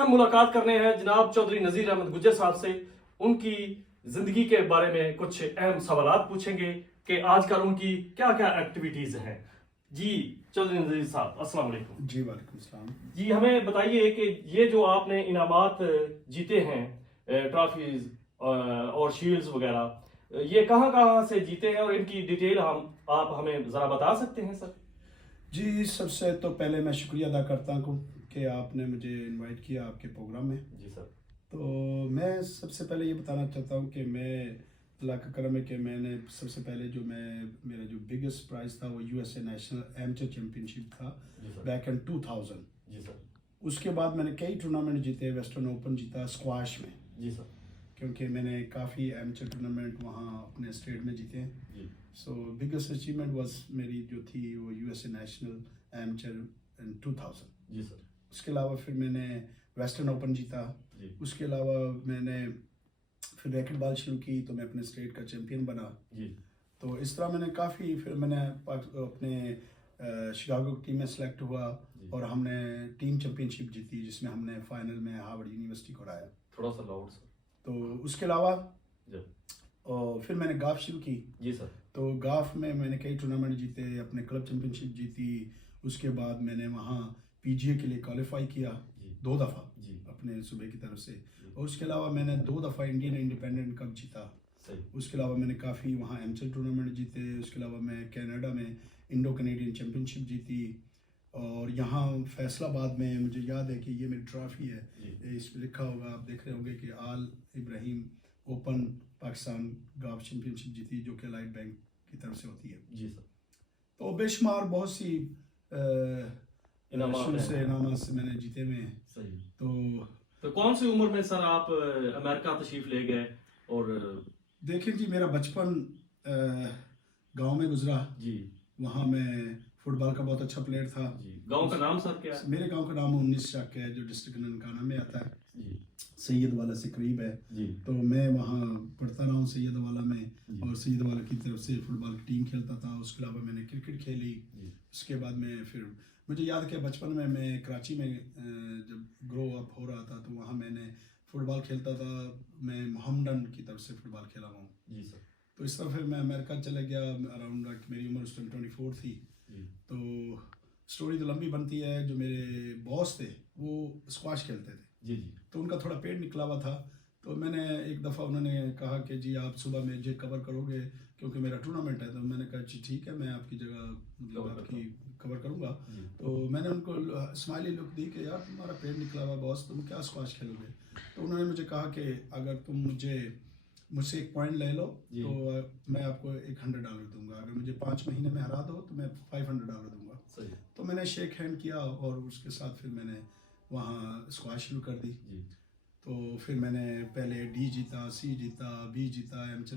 ہم ملاقات کرنے ہیں جناب چودھری نذیر احمد گجر صاحب سے. ان کی زندگی کے بارے میں کچھ اہم سوالات پوچھیں گے کہ آج کل ان کی کیا کیا ایکٹیویٹیز ہیں. جی چودھری نذیر صاحب السلام علیکم. جی وعلیکم السلام. جی ہمیں بتائیے کہ یہ جو آپ نے انعامات جیتے ہیں, ٹرافیز اور شیلڈز وغیرہ, یہ کہاں کہاں سے جیتے ہیں اور ان کی ڈیٹیل آپ ہمیں ذرا بتا سکتے ہیں سر؟ جی سب سے تو پہلے میں شکریہ ادا کرتا ہوں کہ آپ نے مجھے انوائٹ کیا آپ کے پروگرام میں. جی سر. تو میں سب سے پہلے یہ بتانا چاہتا ہوں کہ میں اللہ کا کرم ہے کہ میں نے سب سے پہلے میرا جو بگیسٹ پرائز تھا وہ USA نیشنل ایمچر چیمپئن شپ تھا بیک ان 2000. جی سر. اس کے بعد میں نے کئی ٹورنامنٹ جیتے, ویسٹرن اوپن جیتا اسکواش میں. جی سر. کیونکہ میں نے کافی ایمچر ٹورنامنٹ وہاں اپنے اسٹیٹ میں جیتے ہیں. جی. سو بگیسٹ اچیومنٹ واز میری جو تھی وہ USA نیشنل ایمچر ان 2000. جی سر. اس کے علاوہ پھر میں نے ویسٹرن اوپن جیتا. اس کے علاوہ میں نے پھر ریکٹ بال شروع کی تو میں اپنے اسٹیٹ کا چیمپئن بنا. جی. تو اس طرح میں نے کافی, پھر میں نے اپنے شکاگو ٹیم میں سلیکٹ ہوا اور ہم نے ٹیم چیمپئن شپ جیتی جس میں ہم نے فائنل میں ہارورڈ یونیورسٹی کو ہرایا. تھوڑا سا لاؤڈ سر. تو اس کے علاوہ پھر میں نے گاف شروع کی. جی سر. تو گاف میں نے کئی ٹورنامنٹ جیتے, اپنے کلب چیمپئن شپ جیتی. اس کے بعد میں نے وہاں PGA کے لیے کوالیفائی کیا 2 دفعہ اپنے صوبے کی طرف سے. اور اس کے علاوہ میں نے 2 دفعہ انڈین انڈیپینڈنٹ کپ جیتا. اس کے علاوہ میں نے کافی وہاں ایمچر ٹورنامنٹ جیتے. اس کے علاوہ میں کینیڈا میں انڈو کینیڈین چیمپئن شپ جیتی. اور یہاں فیصل آباد میں مجھے یاد ہے کہ یہ میری ٹرافی ہے, اس پہ لکھا ہوگا, آپ دیکھ رہے ہوں گے کہ آل ابراہیم اوپن پاکستان گاف چیمپئن شپ جیتی جو کہ الائٹ بینک کی طرف سے ہوتی ہے. جی سر. تو بے شمار بہت سی انعامات سے میں نے جیتے ہوئے ہیں. صحیح. تو کون سی عمر میں سر آپ امریکہ تشریف لے گئے؟ اور دیکھیں جی میرا بچپن گاؤں میں گزرا. جی. وہاں میں فٹ بال کا بہت اچھا پلیئر تھا. جی. گاؤں کا نام سر کیا ہے؟ میرے گاؤں کا نام 19 شاک ہے جو ڈسٹرکٹ ننکانہ میں آتا ہے. جی. سید والا سے قریب ہے. جی. تو میں وہاں پڑھتا رہا ہوں سید والا میں, اور سید والا کی طرف سے فٹ بال کی ٹیم کھیلتا تھا. اس کے علاوہ میں نے کرکٹ کھیلی. اس کے بعد میں پھر مجھے یاد ہے کہ بچپن میں کراچی میں جب گرو اپ ہو رہا تھا تو وہاں میں نے فٹ بال کھیلتا تھا. میں محمدن کی طرف سے فٹ بال کھیلا ہوں. جی سر. تو اس طرح پھر میں امریکہ چلا گیا اراؤنڈ, میری عمر اس ٹائم 24 تھی. تو اسٹوری تو لمبی بنتی ہے. جو میرے باس تھے وہ اسکواش کھیلتے تھے. جی. جی. تو ان کا تھوڑا پیٹ نکلا ہوا تھا. تو میں نے ایک دفعہ انہوں نے کہا کہ جی آپ صبح میں مجھے کور کرو گے کیونکہ میرا ٹورنامنٹ ہے. تو میں نے کہا جی ٹھیک ہے, میں آپ کی جگہ مطلب آپ کی کور کروں گا. تو میں نے ان کو اسمائلی لک دی کہ یار تمہارا پیٹ نکلا ہوا باس, تم کیا اسکواش کھیلو گے. تو انہوں نے مجھے کہا کہ اگر تم مجھ سے 1 پوائنٹ لے لو تو میں آپ کو $100 دوں گا. اگر مجھے 5 مہینے میں ہرا دو تو میں $500 دوں گا. تو میں نے شیک ہینڈ کیا اور اس کے ساتھ پھر میں نے وہاں اسکواش شروع کر دی. تو پھر میں نے پہلے D جیتا, C جیتا, B جیتا, ایمچر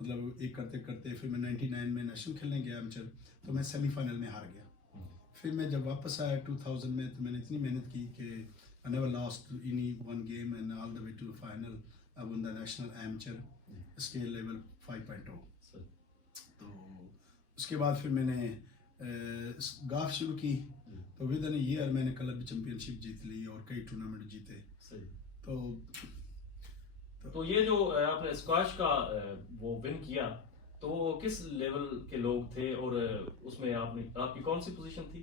مطلب ایک کرتے کرتے پھر میں 99 میں نیشنل کھیلنے گیا ایمچر. تو میں سیمی فائنل میں ہار گیا. پھر میں جب واپس آیا 2000 میں تو میں نے اتنی محنت کی کہ I never lost any one game and all the way to the final I won the national amateur scale level 5.0. تو اس کے بعد پھر میں نے گاف شروع کی. تو ود ان ایئر میں نے کلب چیمپئن شپ جیت لی اور کئی ٹورنامنٹ جیتے. تو یہ جو آپ نے اسکواش کا وہ ون کیا تو وہ کس لیول کے لوگ تھے اور اس میں آپ کی کون سی پوزیشن تھی؟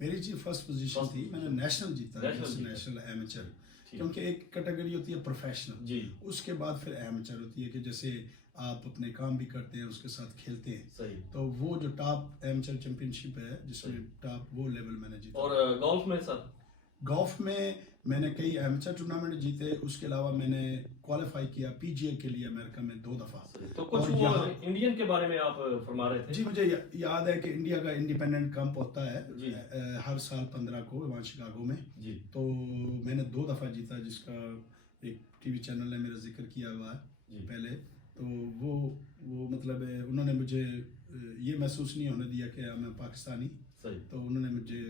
میری جی فرسٹ پوزیشن تھی. میں نے نیشنل جیتا, نیشنل ایمیچر, کیونکہ ایک کیٹیگری ہوتی ہے پروفیشنل. جی. اس کے بعد پھر ایمیچر ہوتی ہے کہ جیسے آپ اپنے کام بھی کرتے ہیں اس کے ساتھ کھیلتے ہیں. صحیح. تو وہ جو ٹاپ ایمیچر چیمپئن شپ ہے جس میں ٹاپ وہ لیول میں نے جیتا. اور گولف میں سر؟ گولف میں نے کئی ایمیچر ٹورنامنٹ جیتے. اس کے علاوہ میں نے کوالیفائی کیا PGA کے لیے امریکہ میں 2 دفعہ. تو کچھ انڈین کے بارے میں آپ فرما رہے تھے. جی مجھے یاد ہے کہ انڈیا کا انڈیپینڈنٹ کمپ ہوتا ہے ہر سال 15 کو وہاں شکاگو میں. تو میں نے 2 دفعہ جیتا جس کا ایک ٹی وی چینل نے میرا ذکر کیا ہوا ہے پہلے. تو وہ مطلب انہوں نے مجھے یہ محسوس نہیں ہونے دیا کہ میں پاکستانی. تو انہوں نے مجھے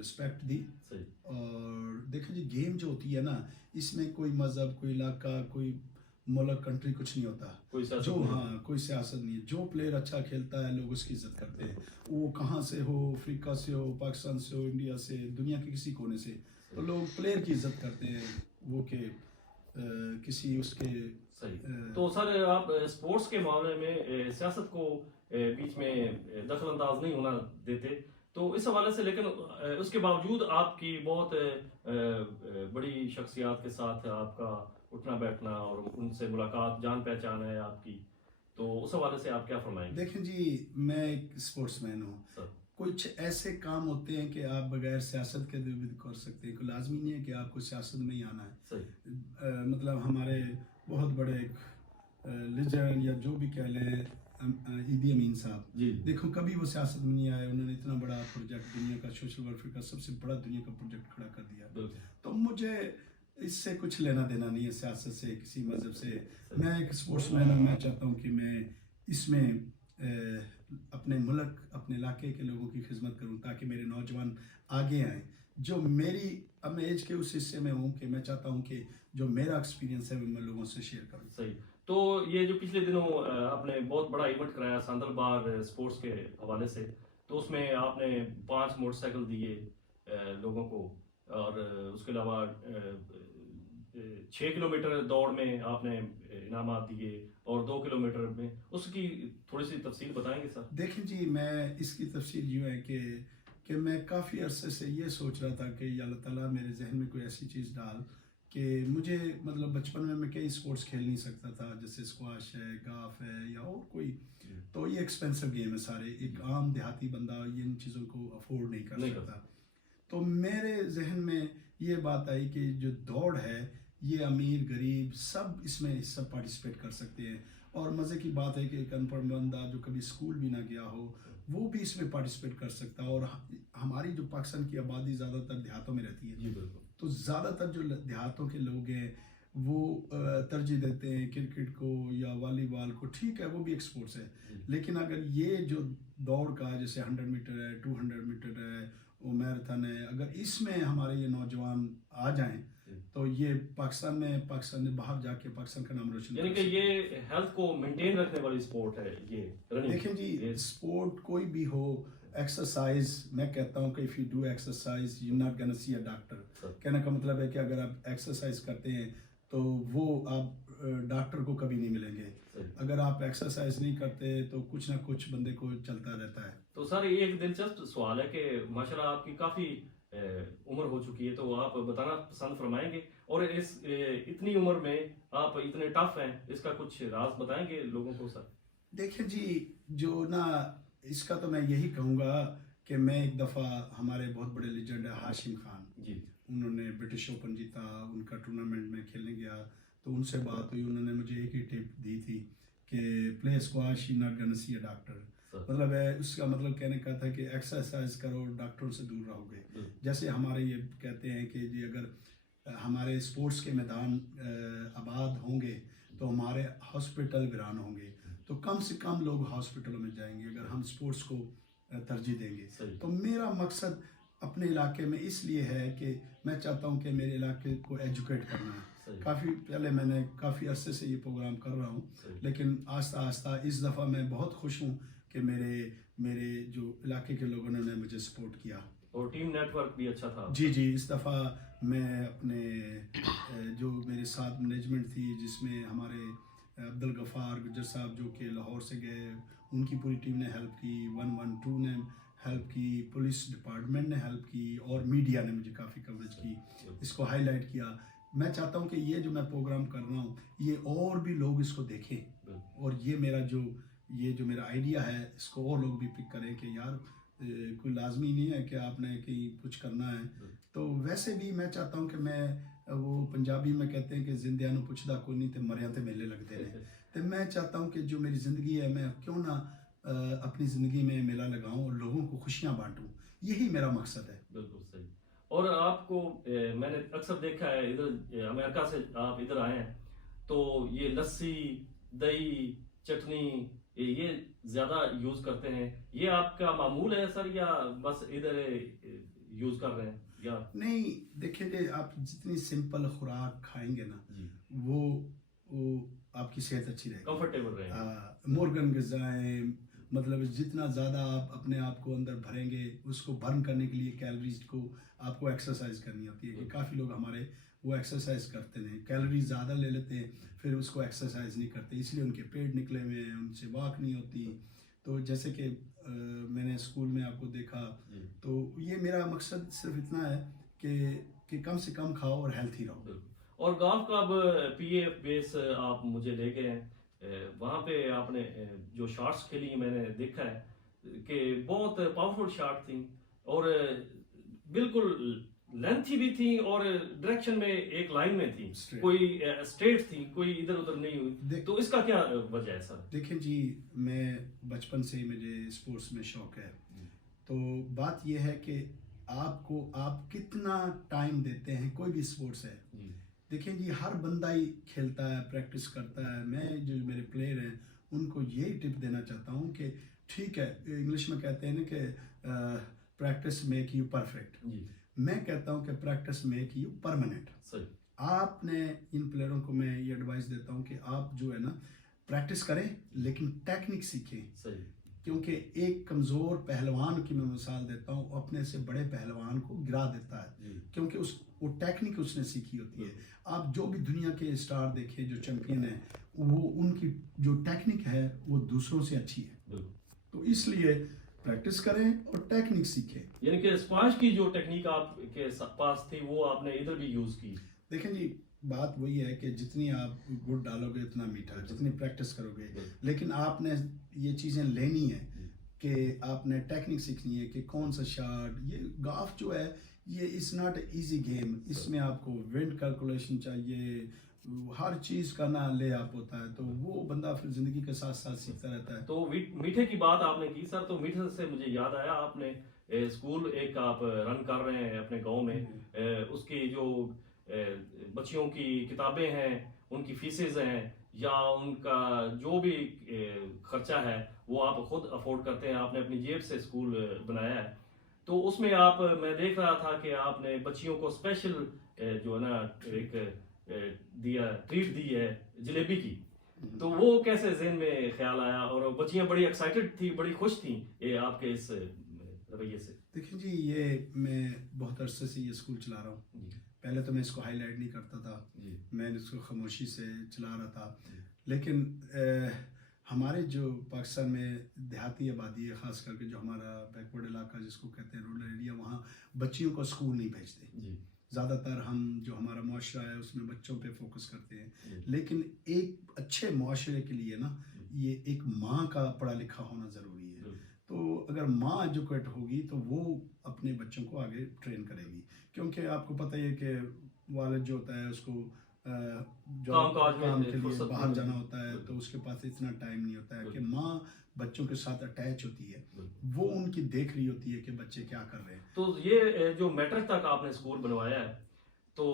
رسپیکٹ دی. اور دیکھیں جی گیم جو ہوتی ہے نا اس میں کوئی مذہب, کوئی علاقہ, کوئی ملک, کنٹری کچھ نہیں ہوتا. کوئی سیاست نہیں ہے. جو پلیئر اچھا کھیلتا ہے لوگ اس کی عزت کرتے ہیں. وہ کہاں سے ہو, افریقہ سے ہو, پاکستان سے ہو, انڈیا سے, دنیا کے کسی کونے سے, تو لوگ پلیئر کی عزت کرتے ہیں وہ کہ کسی اس کے صحیح. تو سر آپ اسپورٹس کے معاملے میں سیاست کو بیچ میں دخل انداز نہیں ہونا دیتے تو اس حوالے سے، لیکن اس کے باوجود آپ کی بہت بڑی شخصیات کے ساتھ آپ کا اٹھنا بیٹھنا اور ان سے ملاقات، جان پہچان ہے آپ کی، تو اس حوالے سے آپ کیا فرمائیں گے؟ دیکھیں جی، میں ایک اسپورٹس مین ہوں. کچھ ایسے کام ہوتے ہیں کہ آپ بغیر سیاست کے بھی کر سکتے ہیں. کوئی لازمی نہیں ہے کہ آپ کو سیاست میں ہی آنا ہے. مطلب ہمارے بہت بڑے لیجنڈ یا جو بھی کہہ لیں عیدی امین صاحب، دیکھو کبھی وہ سیاست میں نہیں آئے. انہوں نے اتنا بڑا پروجیکٹ دنیا کا، سوشل ویلفیئر کا سب سے بڑا دنیا کا پروجیکٹ کھڑا کر دیا. تو مجھے اس سے کچھ لینا دینا نہیں ہے، سیاست سے، کسی مذہب سے. میں ایک اسپورٹس مین ہوں. میں چاہتا ہوں کہ میں اس میں اپنے ملک، اپنے علاقے کے لوگوں کی خدمت کروں تاکہ میرے نوجوان آگے آئیں. جو میری اب میں ایج کے اس حصے میں ہوں کہ میں چاہتا ہوں کہ جو میرا ایکسپیرینس ہے وہ میں لوگوں سے شیئر کروں. صحیح. تو یہ جو پچھلے دنوں آپ نے بہت بڑا ایونٹ کرایا ساندل بار اسپورٹس کے حوالے سے، تو اس میں آپ نے 5 موٹر سائیکل دیے لوگوں کو، اور اس کے علاوہ 6 کلومیٹر دوڑ میں آپ نے انعامات دیے، اور 2 کلومیٹر میں. اس کی تھوڑی سی تفصیل بتائیں گے سر؟ دیکھیں جی، میں اس کی تفصیل یوں ہے کہ میں کافی عرصے سے یہ سوچ رہا تھا کہ یا اللہ تعالیٰ میرے ذہن میں کوئی ایسی چیز ڈال کہ مجھے، مطلب بچپن میں کئی اسپورٹس کھیل نہیں سکتا تھا، جیسے اسکواش ہے، گاف ہے، یا اور کوئی. تو یہ ایکسپینسو گیم ہے سارے، ایک عام دیہاتی بندہ یہ ان چیزوں کو افورڈ نہیں کر سکتا. تو میرے ذہن میں یہ بات آئی کہ جو دوڑ ہے یہ امیر غریب سب اس میں حصہ پارٹیسپیٹ کر سکتے ہیں. اور مزے کی بات ہے کہ ایک ان پڑھ بندہ جو کبھی اسکول بھی نہ گیا ہو وہ بھی اس میں پارٹیسپیٹ کر سکتا ہے. اور ہماری جو پاکستان کی آبادی زیادہ تر دیہاتوں میں رہتی ہے، تو زیادہ تر جو دیہاتوں کے لوگ ہیں وہ ترجیح دیتے ہیں کرکٹ کو یا والی بال کو. ٹھیک ہے وہ بھی ایک سپورٹس ہے، لیکن اگر یہ جو دوڑ کا جیسے 100 میٹر ہے، 200 میٹر ہے، وہ میراتھن ہے، اگر اس میں ہمارے یہ نوجوان آ جائیں تو یہ پاکستان میں باہر جا کے پاکستان کا نام روشن، یعنی کہ یہ ہیلتھ کو مینٹین رکھنے والی سپورٹ ہے. یہ دیکھیں جی، سپورٹ کوئی بھی ہو، ایکسرسائز، میں کہتا ہوں کہ if you do exercise you not gonna see a doctor. کہنے کا مطلب ہے کہ اگر آپ ایکسرسائز کرتے ہیں تو وہ آپ ڈاکٹر کو کبھی نہیں ملیں گے. اگر آپ ایکسرسائز نہیں کرتے تو کچھ نہ کچھ بندے کو چلتا رہتا ہے. تو سر یہ ایک دلچسپ سوال ہے کہ ماشاءاللہ آپ کی کافی عمر ہو چکی ہے، تو آپ بتانا پسند فرمائیں گے، اور اس اتنی عمر میں آپ اتنے ٹف ہیں، اس کا کچھ راز بتائیں گے لوگوں کو سر؟ دیکھیں جی، جو نا اس کا تو میں یہی کہوں گا کہ میں ایک دفعہ، ہمارے بہت بڑے لیجنڈ ہے ہاشم خان، انہوں نے برٹش اوپن جیتا، ان کا ٹورنامنٹ میں کھیلنے گیا تو ان سے بات ہوئی. انہوں نے مجھے ایک ہی ٹپ دی تھی کہ play squash you not gonna see a doctor. مطلب ہے اس کا مطلب کہنے کا تھا کہ ایکسرسائز کرو، ڈاکٹروں سے دور رہو گے. جیسے ہمارے یہ کہتے ہیں کہ جی اگر ہمارے اسپورٹس کے میدان آباد ہوں گے تو ہمارے ہاسپٹل ویران ہوں گے، تو کم سے کم لوگ ہاسپٹلوں میں جائیں گے اگر ہم اسپورٹس کو ترجیح دیں گے. تو میرا مقصد اپنے علاقے میں اس لیے ہے کہ میں چاہتا ہوں کہ میرے علاقے کو ایجوکیٹ کرنا ہے. کافی پہلے میں نے کافی عرصے سے یہ پروگرام کر رہا ہوں، لیکن آہستہ آہستہ اس دفعہ میں بہت خوش ہوں کہ میرے جو علاقے کے لوگوں نے مجھے سپورٹ کیا، اور ٹیم نیٹ ورک بھی اچھا تھا. جی اس دفعہ میں اپنے جو میرے ساتھ مینجمنٹ تھی، جس میں ہمارے عبدالغفار گجر صاحب جو کہ لاہور سے گئے، ان کی پوری ٹیم نے ہیلپ کی، 112 نے ہیلپ کی، پولیس ڈپارٹمنٹ نے ہیلپ کی، اور میڈیا نے مجھے کافی کوریج کی، اس کو ہائی لائٹ کیا. میں چاہتا ہوں کہ یہ جو میں پروگرام کر رہا ہوں یہ اور بھی لوگ اس کو دیکھیں، اور یہ میرا آئیڈیا ہے اس کو اور لوگ بھی پک کریں کہ یار کوئی لازمی نہیں ہے کہ آپ نے کہیں کچھ کرنا ہے. تو ویسے بھی میں چاہتا ہوں کہ میں وہ پنجابی میں کہتے ہیں کہ زندیاں نو پوچھدا کوئی نہیں تے مریاں تے میلے لگتے ہیں. تو میں چاہتا ہوں کہ جو میری زندگی ہے میں کیوں نہ اپنی زندگی میں میلہ لگاؤں اور لوگوں کو خوشیاں بانٹوں. یہی میرا مقصد ہے. بالکل صحیح. اور آپ کو میں نے اکثر دیکھا ہے ادھر امریکہ سے آپ ادھر آئے ہیں تو یہ لسی، دہی، چٹنی یہ زیادہ یوز کرتے ہیں. یہ آپ کا معمول ہے سر یا بس ادھر یوز کر رہے ہیں؟ یا نہیں، دیکھیں کہ آپ جتنی سمپل خوراک کھائیں گے نا وہ آپ کی صحت اچھی رہے گی، کمفرٹیبل رہے گا. مورگن غذائیں مطلب جتنا زیادہ آپ اپنے آپ کو اندر بھریں گے، اس کو برن کرنے کے لیے کیلریز کو آپ کو ایکسرسائز کرنی ہوتی ہے. کہ کافی لوگ ہمارے وہ ایکسرسائز کرتے ہیں، کیلریز زیادہ لے لیتے ہیں، پھر اس کو ایکسرسائز نہیں کرتے، اس لیے ان کے پیٹ نکلے ہوئے ہیں، ان سے واک نہیں ہوتی. تو جیسے کہ میں نے اسکول میں آپ کو دیکھا، تو یہ میرا مقصد صرف اتنا ہے کہ کم سے کم کھاؤ اور ہیلتھی رہو. اور گولف کا اب پی اے بیس آپ مجھے لے گئے ہیں، وہاں پہ آپ نے جو شاٹس کھیلی میں نے دیکھا ہے کہ بہت پاورفل شاٹ تھیں اور بالکل لینتھی بھی تھی اور ڈائریکشن میں ایک لائن میں تھی، کوئی اسٹریٹ تھی، کوئی ادھر ادھر نہیں ہوئی. تو اس کا کیا وجہ ہے سر؟ دیکھیں جی، میں بچپن سے ہی مجھے اسپورٹس میں شوق ہے. تو بات یہ ہے کہ آپ کتنا ٹائم دیتے ہیں، کوئی بھی اسپورٹس ہے. دیکھیں جی، ہر بندہ ہی کھیلتا ہے، پریکٹس کرتا ہے. میں جو میرے پلیئر ہیں ان کو یہی ٹپ دینا چاہتا ہوں کہ ٹھیک ہے، انگلش میں کہتے ہیں نا کہ پریکٹس میک یو پرفیکٹ. میں کہتا ہوں کہ پریکٹس میک یو پرماننٹ. آپ نے ان پلیئروں کو میں یہ ایڈوائس دیتا ہوں کہ آپ جو ہے نا پریکٹس کریں لیکن ٹیکنک سیکھیں. کیونکہ ایک کمزور پہلوان کی میں مثال دیتا ہوں، اپنے سے بڑے پہلوان کو گرا دیتا ہے کیونکہ وہ ٹیکنک اس نے سیکھی ہوتی ہے. آپ جو بھی دنیا کے اسٹار دیکھیں جو چیمپئن ہیں، وہ ان کی جو ٹیکنک ہے وہ دوسروں سے اچھی ہے. تو اس لیے پریکٹس کریں اور ٹیکنک سیکھیں. یعنی کہ اسکواش کی جو ٹیکنیک آپ کے پاس تھی وہ آپ نے ادھر بھی یوز کی. دیکھیں جی، بات وہی ہے کہ جتنی آپ گڑ ڈالو گے اتنا میٹھا، جتنی پریکٹس کرو گے. لیکن آپ نے یہ چیزیں لینی ہے کہ آپ نے ٹیکنک سیکھنی ہے کہ کون سا شاٹ. یہ گولف جو ہے یہ is not a easy game. اس میں آپ کو ونڈ کیلکولیشن چاہیے، ہر چیز کا نا لے آپ ہوتا ہے. تو وہ بندہ پھر زندگی کے ساتھ ساتھ سیکھتا رہتا ہے. تو میٹھے کی بات آپ نے کی سر، تو میٹھے سے مجھے یاد آیا، آپ نے اسکول ایک آپ رن کر رہے ہیں اپنے گاؤں میں، اس کی جو بچیوں کی کتابیں ہیں، ان کی فیسز ہیں یا ان کا جو بھی خرچہ ہے وہ آپ خود افورڈ کرتے ہیں، آپ نے اپنی جیب سے اسکول بنایا ہے. تو اس میں میں دیکھ رہا تھا کہ آپ نے بچیوں کو اسپیشل جو ہے نا ایک ٹریٹ دی ہے جلیبی کی. تو وہ کیسے ذہن میں خیال آیا اور بچیاں بڑی ایکسائٹڈ تھی، بڑی خوش تھیں یہ آپ کے اس رویے سے؟ دیکھیں جی، یہ میں بہت عرصے سے یہ اسکول چلا رہا ہوں. پہلے تو میں اس کو ہائی لائٹ نہیں کرتا تھا، میں اس کو خاموشی سے چلا رہا تھا. لیکن ہمارے جو پاکستان میں دیہاتی آبادی ہے، خاص کر کے جو ہمارا بیکورڈ علاقہ جس کو کہتے ہیں رورل ایریا، وہاں بچیوں کو اسکول نہیں بھیجتے. زیادہ تر ہم جو ہمارا معاشرہ ہے اس میں بچوں پہ فوکس کرتے ہیں. لیکن ایک اچھے معاشرے کے لیے نا یہ ایک ماں کا پڑھا لکھا ہونا ضروری ہے. تو اگر ماں ایجوکیٹ ہوگی تو وہ اپنے بچوں کو آگے ٹرین کرے گی. کیونکہ آپ کو پتہ ہی ہے کہ والد جو ہوتا ہے اس کو کام کے لیے باہر جانا ہوتا ہے، تو اس کے پاس اتنا ٹائم نہیں ہوتا ہے کہ ماں بچوں کے ساتھ اٹیچ ہوتی ہے، وہ ان کی دیکھ رہی ہوتی ہے کہ بچے کیا کر رہے ہیں. تو یہ جو میٹرک تک آپ نے اسکول بنوایا ہے، تو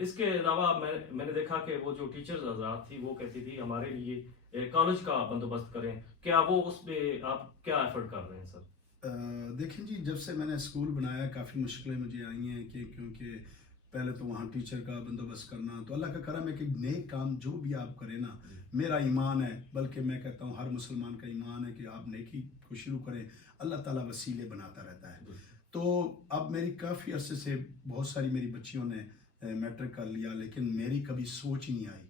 اس کے علاوہ میں نے دیکھا کہ وہ جو ٹیچرز حضرات تھی وہ کہتی تھی ہمارے لیے کالج کا بندوبست کریں. کیا وہ اس پہ آپ کیا ایفرٹ کر رہے ہیں سر؟ دیکھیں جی، جب سے میں نے اسکول بنایا کافی مشکلیں مجھے آئی ہیں کہ کیونکہ پہلے تو وہاں ٹیچر کا بندوبست کرنا. تو اللہ کا کرم ہے کہ نیک کام جو بھی آپ کریں نا، میرا ایمان ہے، بلکہ میں کہتا ہوں ہر مسلمان کا ایمان ہے کہ آپ نیکی کو شروع کریں، اللہ تعالیٰ وسیلے بناتا رہتا ہے. تو اب میری کافی عرصے سے بہت ساری میری بچیوں نے میٹرک کر لیا، لیکن میری کبھی سوچ نہیں آئی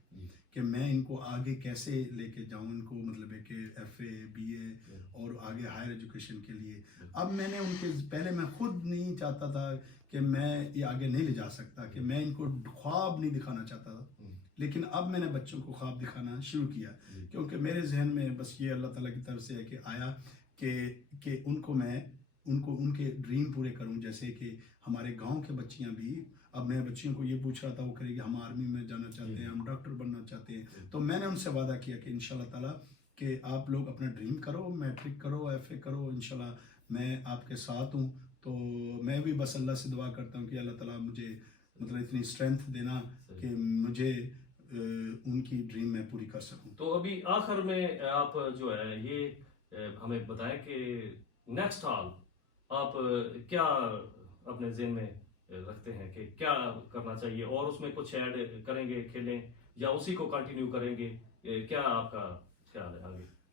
کہ میں ان کو آگے کیسے لے کے جاؤں، ان کو مطلب ہے کہ ایف اے بی اے اور آگے ہائر ایجوکیشن کے لیے. اب میں نے ان کے پہلے میں خود نہیں چاہتا تھا کہ میں یہ آگے نہیں لے جا سکتا، کہ میں ان کو خواب نہیں دکھانا چاہتا تھا. لیکن اب میں نے بچوں کو خواب دکھانا شروع کیا، کیونکہ میرے ذہن میں بس یہ اللہ تعالیٰ کی طرف سے ہے کہ آیا کہ ان کو میں ان کے ڈریم پورے کروں. جیسے کہ ہمارے گاؤں کے بچیاں بھی، اب میں بچیوں کو یہ پوچھ رہا تھا، وہ کرے گی ہم آرمی میں جانا چاہتے ہیں، ہم ڈاکٹر بننا چاہتے ہیں. تو میں نے ان سے وعدہ کیا کہ انشاءاللہ تعالیٰ کہ آپ لوگ اپنا ڈریم کرو، میٹرک کرو، ایف اے کرو، انشاءاللہ میں آپ کے ساتھ ہوں. تو میں بھی بس اللہ سے دعا کرتا ہوں کہ اللہ تعالیٰ مجھے مطلب اتنی اسٹرینتھ دینا کہ مجھے ان کی ڈریم میں پوری کر سکوں. تو ابھی آخر میں آپ جو ہے یہ ہمیں بتائیں کہ نیکسٹ سال آپ کیا اپنے ذہن میں رکھتے ہیں کہ کیا کرنا چاہیے، اور اس میں کچھ ایڈ کریں گے، کھیلیں یا اسی کو کنٹینیو کریں گے؟ کیا آپ کا خیال ہے آگے؟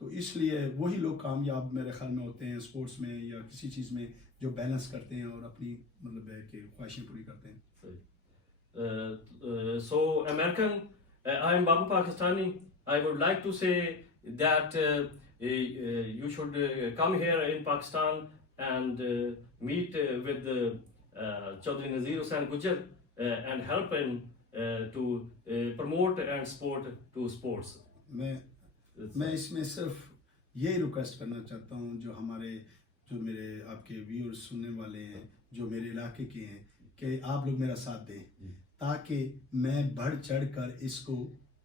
تو اس لیے وہی لوگ کامیاب میرے خیال میں ہوتے ہیں اسپورٹس میں یا کسی چیز میں جو بیلنس کرتے ہیں اور اپنی مطلب ہے کہ خواہشیں پوری کرتے ہیں. So American, I am Babu Pakistani. I would like to say that you should come here in Pakistan and meet with Chaudhry Nazir Hussain Gujjar and help him to promote and support to sports. میں اس میں صرف یہی request کرنا چاہتا ہوں جو میرے آپ کے ویورز سننے والے ہیں جو میرے علاقے کے ہیں کہ آپ لوگ میرا ساتھ دیں تاکہ میں بڑھ چڑھ کر اس کو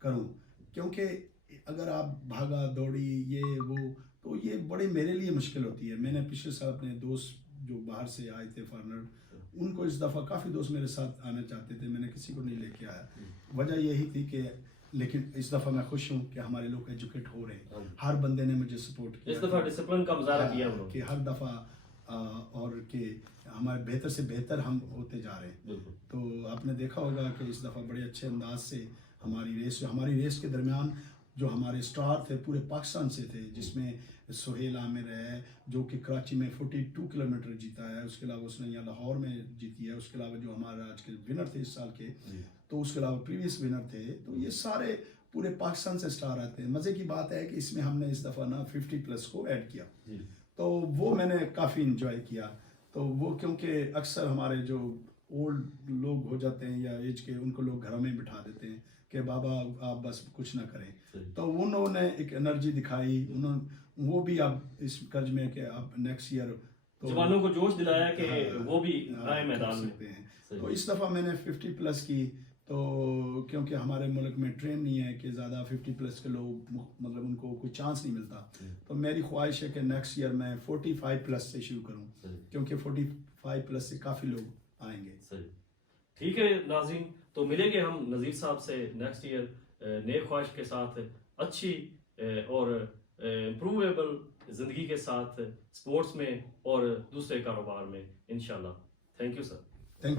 کروں, کیونکہ اگر آپ بھاگا دوڑی یہ وہ تو یہ بڑے میرے لیے مشکل ہوتی ہے. میں نے پچھلے سال اپنے دوست جو باہر سے آئے تھے فارنر, ان کو اس دفعہ کافی دوست میرے ساتھ آنا چاہتے تھے, میں نے کسی کو نہیں لے کے آیا. وجہ یہی تھی کہ لیکن اس دفعہ میں خوش ہوں کہ ہمارے لوگ ایجوکیٹ ہو رہے ہیں, ہر بندے نے مجھے سپورٹ کیا اس دفعہ ڈسپلن کا مظاہرہ کیا کہ ہر دفعہ اور کہ ہمارے بہتر سے بہتر ہم ہوتے جا رہے ہیں. تو آپ نے دیکھا ہوگا کہ اس دفعہ بڑے اچھے انداز سے ہماری ریس کے درمیان جو ہمارے اسٹار تھے پورے پاکستان سے تھے, جس میں سہیل عامر ہے جو کہ کراچی میں 42 کلومیٹر جیتا ہے, اس کے علاوہ اس نے یہاں لاہور میں جیتی ہے, اس کے علاوہ جو ہمارا آج کے ونر تھے اس سال کے, تو اس کے علاوہ پریویس ونر تھے. تو یہ سارے پورے پاکستان سے سٹار آتے ہیں. مزے کی بات ہے کہ اس میں ہم نے اس دفعہ نا 50+ کو ایڈ کیا, تو وہ میں نے کافی انجوائے کیا. تو وہ کیونکہ اکثر ہمارے جو اولڈ لوگ ہو جاتے ہیں یا ایج کے, ان کو لوگ گھروں میں بٹھا دیتے ہیں کہ بابا آپ بس کچھ نہ کریں. تو انہوں نے ایک انرجی دکھائی, وہ بھی اب اس قرض میں کہ اب نیکسٹ ایئر جوانوں کو جوش دلایا کہ وہ بھی آئے میدان میں. تو اس دفعہ میں نے 50+ کی, تو کیونکہ ہمارے ملک میں ٹرین نہیں ہے کہ زیادہ 50+ کے لوگ مطلب ان کو کوئی چانس نہیں ملتا. تو میری خواہش ہے کہ نیکسٹ ایئر میں 45+ سے شروع کروں, کیونکہ 45+ سے کافی لوگ آئیں گے. ٹھیک ہے ناظرین, تو ملیں گے ہم نذیر صاحب سے نیکسٹ ایئر نیک خواہش کے ساتھ, اچھی اور امپروویبل زندگی کے ساتھ اسپورٹس میں اور دوسرے کاروبار میں انشاءاللہ. Thank you sir. Thank you.